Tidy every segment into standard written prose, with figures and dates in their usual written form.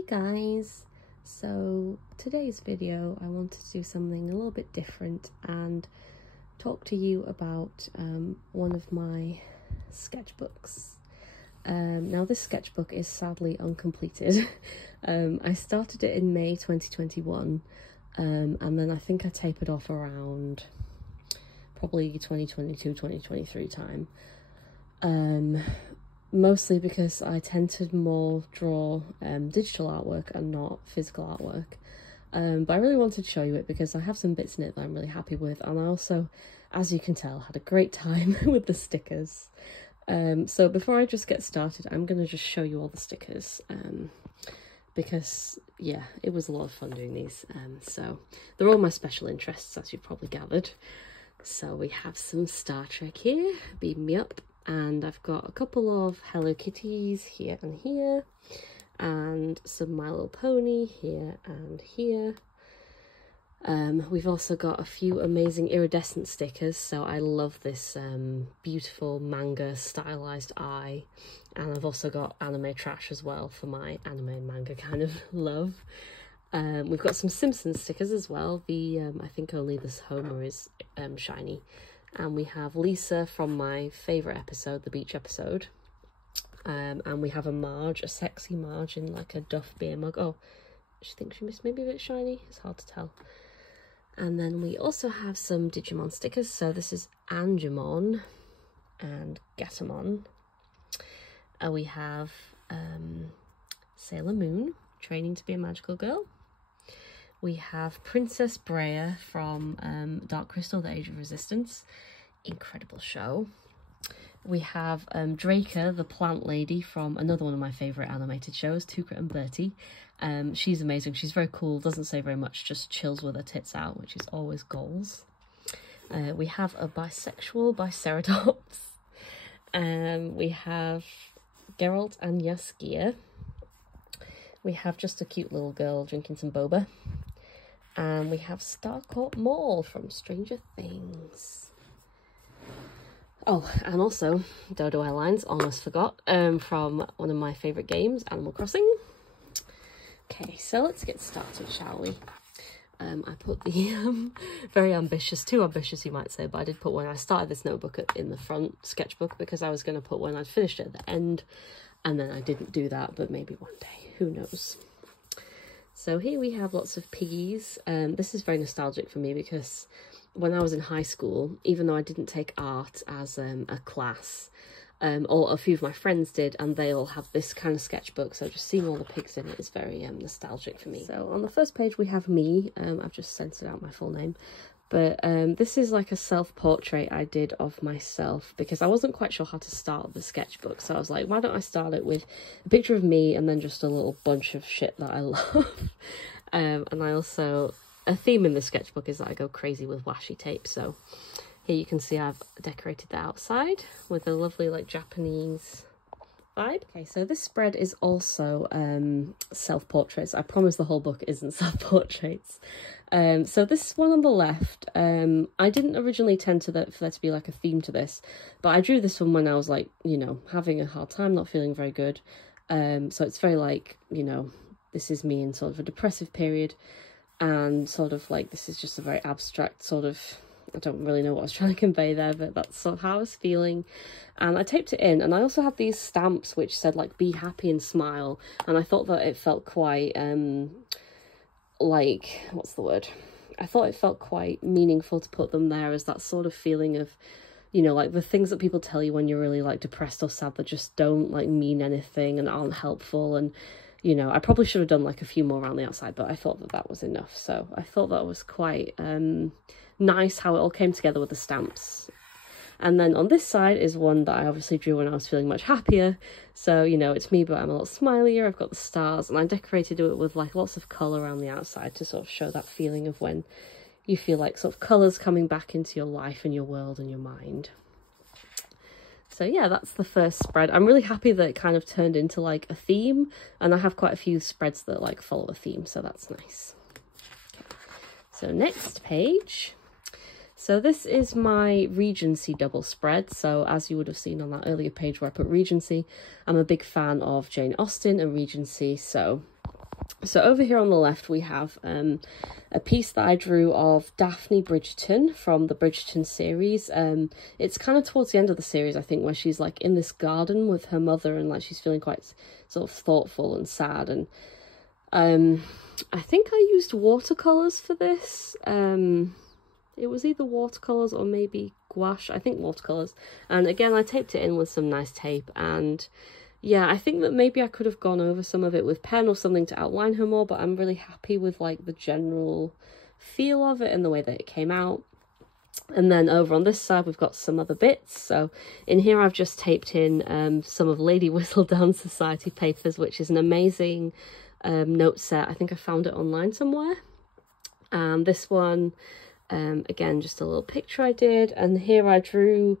Hey guys, so today's video I wanted to do something a little bit different and talk to you about one of my sketchbooks. Now this sketchbook is sadly uncompleted. I started it in May 2021 and then I think I tapered off around probably 2022-2023 time. Mostly because I tend to more draw digital artwork and not physical artwork. But I really wanted to show you it because I have some bits in it that I'm really happy with, and I also, as you can tell, had a great time with the stickers. So before I just get started, I'm going to just show you all the stickers because, yeah, it was a lot of fun doing these. So they're all my special interests, as you've probably gathered. So we have some Star Trek here, beam me up. And I've got a couple of Hello Kitties here and here, and some My Little Pony here and here. We've also got a few amazing iridescent stickers, so I love this beautiful manga stylized eye. And I've also got anime trash as well for my anime and manga kind of love. We've got some Simpsons stickers as well. I think only this Homer is shiny. And we have Lisa from my favourite episode, the beach episode. And we have a Marge, a sexy Marge in like a Duff beer mug. Oh, I think she missed maybe a bit shiny. It's hard to tell. And then we also have some Digimon stickers. So this is Angemon and Gatomon. We have Sailor Moon, training to be a magical girl. We have Princess Breya from Dark Crystal, The Age of Resistance. Incredible show. We have Draker, the plant lady from another one of my favourite animated shows, Tuca and Bertie. She's amazing. She's very cool, doesn't say very much, just chills with her tits out, which is always goals. We have a bisexual Biceratops. We have Geralt and Yaskia. We have just a cute little girl drinking some boba. And we have Starcourt Mall from Stranger Things. Oh, and also Dodo Airlines, almost forgot, from one of my favourite games, Animal Crossing. Okay, so let's get started, shall we? I put the very ambitious, too ambitious you might say, but I did put when I started this notebook in the front sketchbook because I was going to put when I'd finished it at the end, and then I didn't do that, but maybe one day, who knows. So here we have lots of piggies. This is very nostalgic for me because when I was in high school, even though I didn't take art as a class, or a few of my friends did, and they all have this kind of sketchbook, so just seeing all the pigs in it is very nostalgic for me. So on the first page we have me. I've just censored out my full name. But this is like a self-portrait I did of myself because I wasn't quite sure how to start the sketchbook. So I was like, why don't I start it with a picture of me and then just a little bunch of shit that I love. And I also, a theme in the sketchbook is that I go crazy with washi tape. So here you can see I've decorated the outside with a lovely like Japanese vibe. Okay, so this spread is also self-portraits. I promise the whole book isn't self-portraits. So this one on the left, I didn't originally intend for there to be like a theme to this, but I drew this one when I was like, you know, having a hard time, not feeling very good. So it's very like, you know, this is me in sort of a depressive period, and sort of like this is just a very abstract sort of, I don't really know what I was trying to convey there, but that's sort of how I was feeling. And I taped it in, and I also had these stamps which said like be happy and smile, and I thought that it felt quite like, what's the word? I thought it felt quite meaningful to put them there as that sort of feeling of, you know, like the things that people tell you when you're really like depressed or sad that just don't like mean anything and aren't helpful. And, you know, I probably should have done like a few more around the outside, but I thought that that was enough. So I thought that was quite nice how it all came together with the stamps. And then on this side is one that I obviously drew when I was feeling much happier. So, you know, it's me, but I'm a little smilier. I've got the stars, and I decorated it with like lots of colour around the outside to sort of show that feeling of when you feel like sort of colours coming back into your life and your world and your mind. So yeah, that's the first spread. I'm really happy that it kind of turned into like a theme, and I have quite a few spreads that like follow a theme, so that's nice. Okay. So next page. So this is my Regency double spread. So as you would have seen on that earlier page where I put Regency, I'm a big fan of Jane Austen and Regency. So So over here on the left, we have a piece that I drew of Daphne Bridgerton from the Bridgerton series. It's kind of towards the end of the series, I think, where she's like in this garden with her mother and like she's feeling quite sort of thoughtful and sad. And I think I used watercolours for this. It was either watercolours or maybe gouache. I think watercolours. And again, I taped it in with some nice tape. And yeah, I think that maybe I could have gone over some of it with pen or something to outline her more, but I'm really happy with like the general feel of it and the way that it came out. And then over on this side, we've got some other bits. So in here, I've just taped in some of Lady Whistledown Society papers, which is an amazing note set. I think I found it online somewhere. And this one, again, just a little picture I did. And here I drew...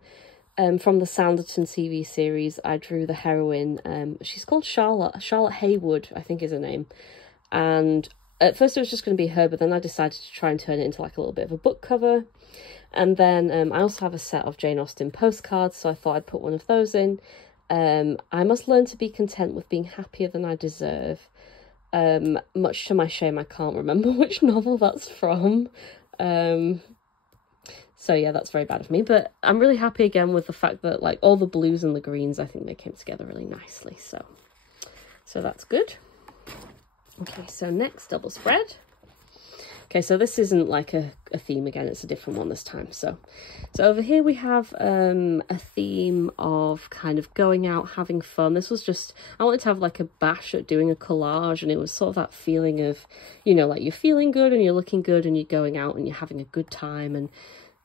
from the Sanditon TV series, I drew the heroine. She's called Charlotte Haywood, I think is her name. And at first it was just going to be her, but then I decided to try and turn it into like a little bit of a book cover. And then I also have a set of Jane Austen postcards, so I thought I'd put one of those in. I must learn to be content with being happier than I deserve. Much to my shame, I can't remember which novel that's from. So yeah, that's very bad of me, but I'm really happy again with the fact that like all the blues and the greens, I think they came together really nicely. So that's good. Okay, so next, double spread. Okay, so this isn't like a theme again, it's a different one this time. So over here we have a theme of kind of going out, having fun. This was just, I wanted to have like a bash at doing a collage, and it was sort of that feeling of, you know, like you're feeling good and you're looking good and you're going out and you're having a good time. And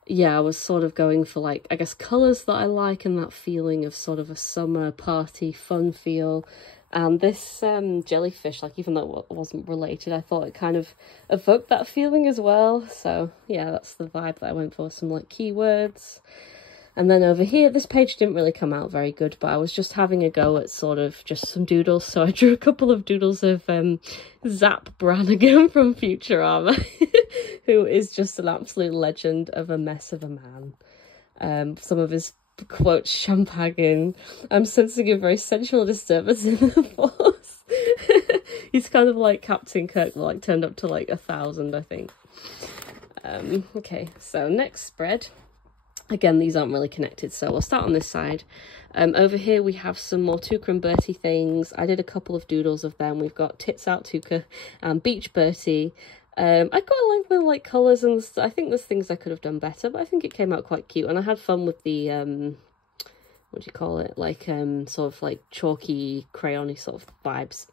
yeah, I was sort of going for like, I guess, colours that I like and that feeling of sort of a summer party fun feel. And this jellyfish, like even though it wasn't related, I thought it kind of evoked that feeling as well. So yeah, that's the vibe that I went for, some like keywords. And then over here, this page didn't really come out very good, but I was just having a go at sort of just some doodles. So I drew a couple of doodles of Zap Brannigan from Futurama, who is just an absolute legend of a mess of a man. Some of his quotes, champagne, I'm sensing a very sensual disturbance in the force. He's kind of like Captain Kirk, like turned up to like 1,000, I think. Okay, so next spread. Again, these aren't really connected, so we'll start on this side. Over here we have some more Tuka and Bertie things. I did a couple of doodles of them. We've got Tits Out Tuka and Beach Bertie. I quite like the like colours, and I think there's things I could have done better, but I think it came out quite cute. And I had fun with the, what do you call it? Like, sort of like chalky, crayony sort of vibes.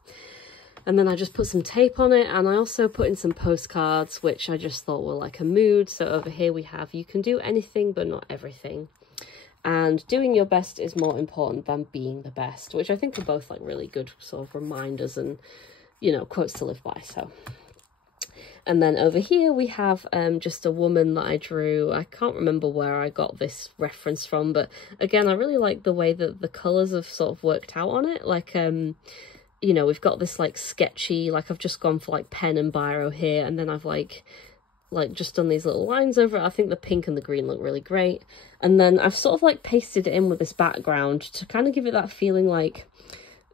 And then I just put some tape on it, and I also put in some postcards, which I just thought were like a mood. So over here we have, you can do anything but not everything. And doing your best is more important than being the best, which I think are both like really good sort of reminders and, you know, quotes to live by. So, and then over here we have just a woman that I drew. I can't remember where I got this reference from, but again, I really like the way that the colours have sort of worked out on it. Like, you know, we've got this like sketchy, like I've just gone for like pen and biro here, and then I've like just done these little lines over it. I think the pink and the green look really great. And then I've sort of like pasted it in with this background to kind of give it that feeling like,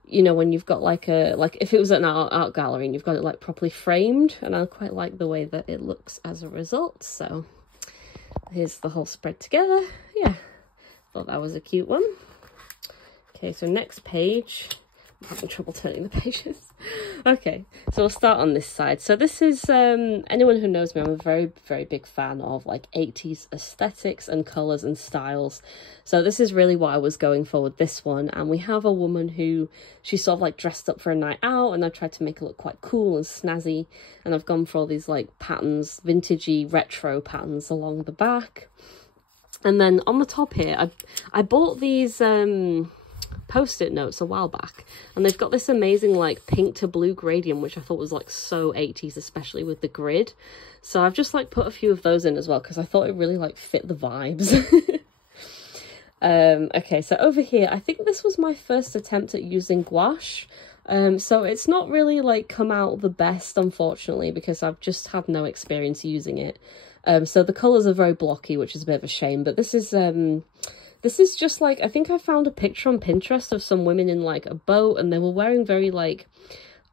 you know, when you've got like a, like if it was at an art gallery and you've got it like properly framed, and I quite like the way that it looks as a result. So here's the whole spread together. Yeah, thought that was a cute one. Okay, so next page. I'm having trouble turning the pages. Okay, so we'll start on this side. So this is, anyone who knows me, I'm a very, very big fan of like 80s aesthetics and colours and styles. So this is really what I was going for with this one. And we have a woman who, she's sort of like dressed up for a night out, and I tried to make her look quite cool and snazzy. And I've gone for all these like patterns, vintagey retro patterns along the back. And then on the top here, I bought these, Post-it notes a while back, and they've got this amazing like pink to blue gradient, which I thought was like so 80s, especially with the grid. So I've just like put a few of those in as well, because I thought it really like fit the vibes. Okay, so over here, I think this was my first attempt at using gouache. So it's not really like come out the best, unfortunately, because I've just had no experience using it. So the colours are very blocky, which is a bit of a shame, but this is just like, I think I found a picture on Pinterest of some women in like a boat, and they were wearing very like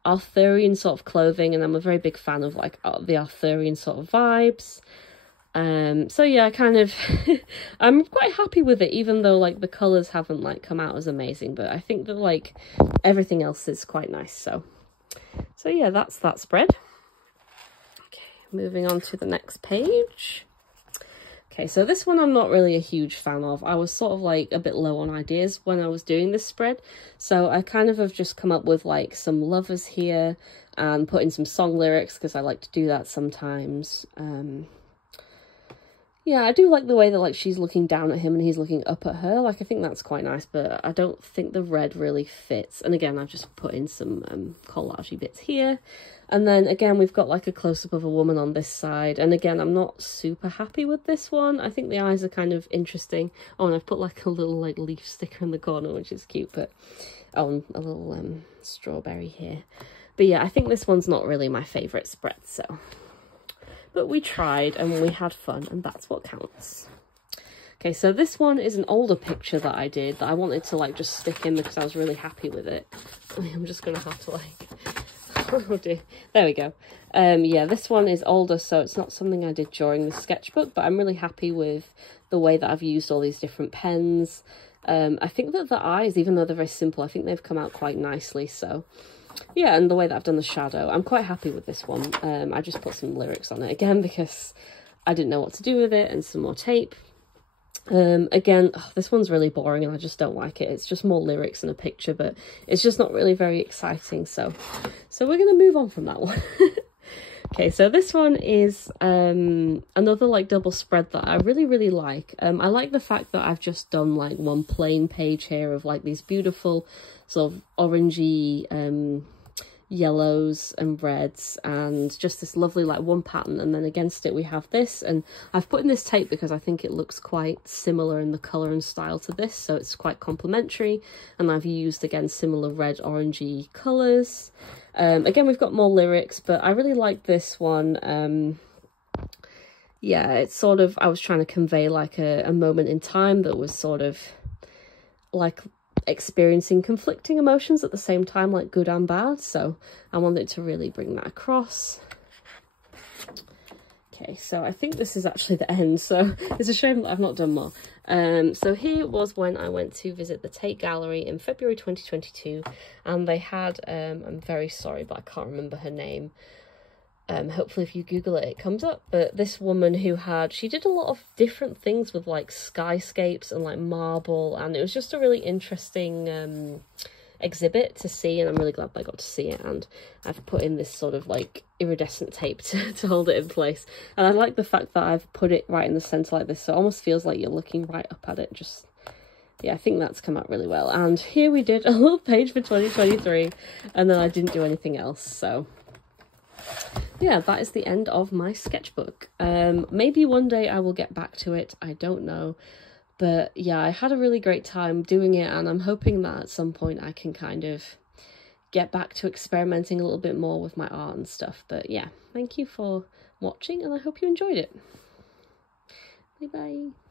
Arthurian sort of clothing, and I'm a very big fan of like the Arthurian sort of vibes. So yeah, I kind of I'm quite happy with it, even though like the colours haven't like come out as amazing, but I think that like everything else is quite nice. So yeah, that's that spread. Okay, moving on to the next page. Okay, so this one I'm not really a huge fan of. I was sort of like a bit low on ideas when I was doing this spread, so I kind of have just come up with like some lovers here and put in some song lyrics because I like to do that sometimes. Yeah, I do like the way that like she's looking down at him and he's looking up at her. Like, I think that's quite nice, but I don't think the red really fits. And again, I've just put in some collage-y bits here. And then again, we've got like a close-up of a woman on this side. And again, I'm not super happy with this one. I think the eyes are kind of interesting. Oh, and I've put like a little like leaf sticker in the corner, which is cute, but oh, and a little strawberry here. But yeah, I think this one's not really my favourite spread, so... But we tried and we had fun, and that's what counts. Okay, so this one is an older picture that I did that I wanted to like just stick in because I was really happy with it. I'm just gonna have to like, oh dear, there we go. Yeah, this one is older, so it's not something I did during the sketchbook, but I'm really happy with the way that I've used all these different pens. I think that the eyes, even though they're very simple, I think they've come out quite nicely, so... Yeah, and the way that I've done the shadow, I'm quite happy with this one. I just put some lyrics on it again because I didn't know what to do with it, and some more tape. Again, this one's really boring and I just don't like it. It's just more lyrics and a picture, but it's just not really very exciting. So we're going to move on from that one. Okay, so this one is another like double spread that I really like. I like the fact that I've just done like one plain page here of like these beautiful sort of orangey yellows and reds, and just this lovely like one pattern, and then against it we have this, and I've put in this tape because I think it looks quite similar in the colour and style to this, so it's quite complementary, and I've used again similar red orangey colours. Again, we've got more lyrics, but I really like this one. Yeah, it's sort of, I was trying to convey like a moment in time that was sort of like experiencing conflicting emotions at the same time, like good and bad, so I wanted to really bring that across. Okay, so I think this is actually the end, so it's a shame that I've not done more. So here was when I went to visit the Tate Gallery in February 2022, and they had, I'm very sorry, but I can't remember her name. Hopefully if you Google it, it comes up. But this woman who she did a lot of different things with like skyscapes and like marble, and it was just a really interesting exhibit to see, and I'm really glad that I got to see it. And I've put in this sort of like iridescent tape to hold it in place, and I like the fact that I've put it right in the centre like this, so it almost feels like you're looking right up at it. Just, yeah, I think that's come out really well. And here we did a little page for 2023, and then I didn't do anything else, so yeah, that is the end of my sketchbook. Maybe one day I will get back to it, I don't know. But yeah, I had a really great time doing it, and I'm hoping that at some point I can kind of get back to experimenting a little bit more with my art and stuff. But yeah, thank you for watching, and I hope you enjoyed it. Bye bye.